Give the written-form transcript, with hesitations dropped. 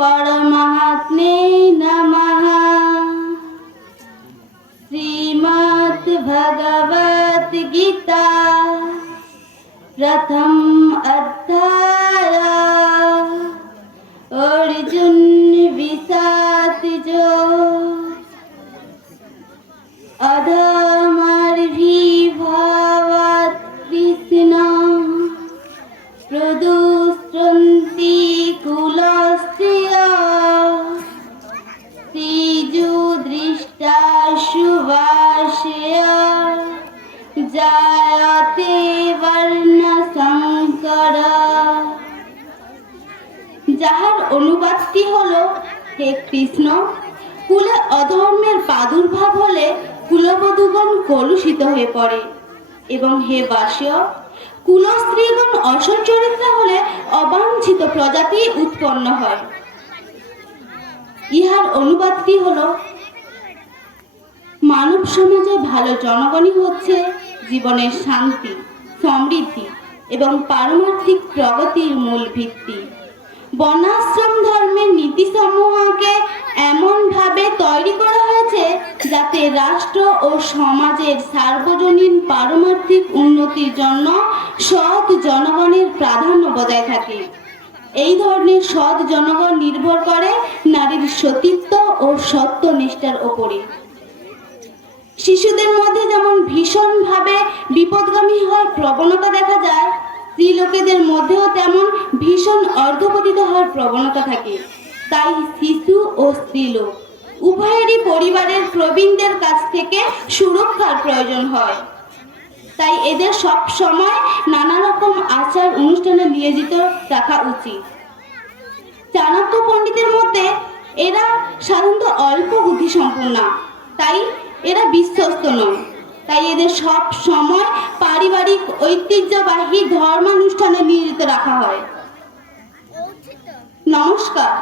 परमात्मे नमः। श्रीमद् भगवत गीता प्रथम अध्याय। अर्जुन विषाद जो अधमर्भिभावात् कृष्ण प्रदुष्यन्ति कुलस्त्रिया श्रीजुदृष्टा सुभाषया जायते वर्णसंकर। যাহার অনুবাদটি হলো, হে কৃষ্ণ, কুলে অধর্মের প্রাদুর্ভাব হলে কুলবধূগণ কলুষিত হয়ে পড়ে, এবং হে বাস্য, কুলস্ত্রীগণ অসৎ চরিত্র হলে অবাঞ্ছিত প্রজাতি উৎপন্ন হয়। ইহার অনুবাদটি হলো, মানব সমাজে ভালো জনগণই হচ্ছে জীবনের শান্তি, সমৃদ্ধি এবং পারমার্থিক প্রগতির মূল ভিত্তি। বর্ণাশ্রম ধর্মের নীতিসমূহকে এমনভাবে তৈরি করা হয়েছে যাতে রাষ্ট্র ও সমাজের সার্বজনীন পারমার্থিক উন্নতির জন্য সৎ জনগণের প্রাধান্য বজায় থাকে। এই ধরনের সৎ জনগণ নির্ভর করে নারীর সতীত্ব ও সত্যনিষ্ঠার ওপরে। শিশুদের মধ্যে যেমন ভীষণভাবে বিপদগামী হওয়ার প্রবণতা দেখা যায়, স্ত্রীলোকেদের মধ্যেও তেমন ভীষণ অর্ধপতিত হওয়ার প্রবণতা থাকে। তাই শিশু ও স্ত্রীলোক উভয়েরই পরিবারের প্রবীণদের কাছ থেকে সুরক্ষার প্রয়োজন হয়। তাই এদের সব সময় নানা রকম আচার অনুষ্ঠানে নিয়োজিত রাখা উচিত। চাণক্য পণ্ডিতের মধ্যে এরা সাধারণত অল্প বুদ্ধি সম্পন্ন, তাই এরা বিশ্বস্ত নয়। তাই এদের সব সময় পারিবারিক ঐতিহ্যবাহী ধর্মানুষ্ঠানে নিয়োজিত রাখা হয়। নমস্কার।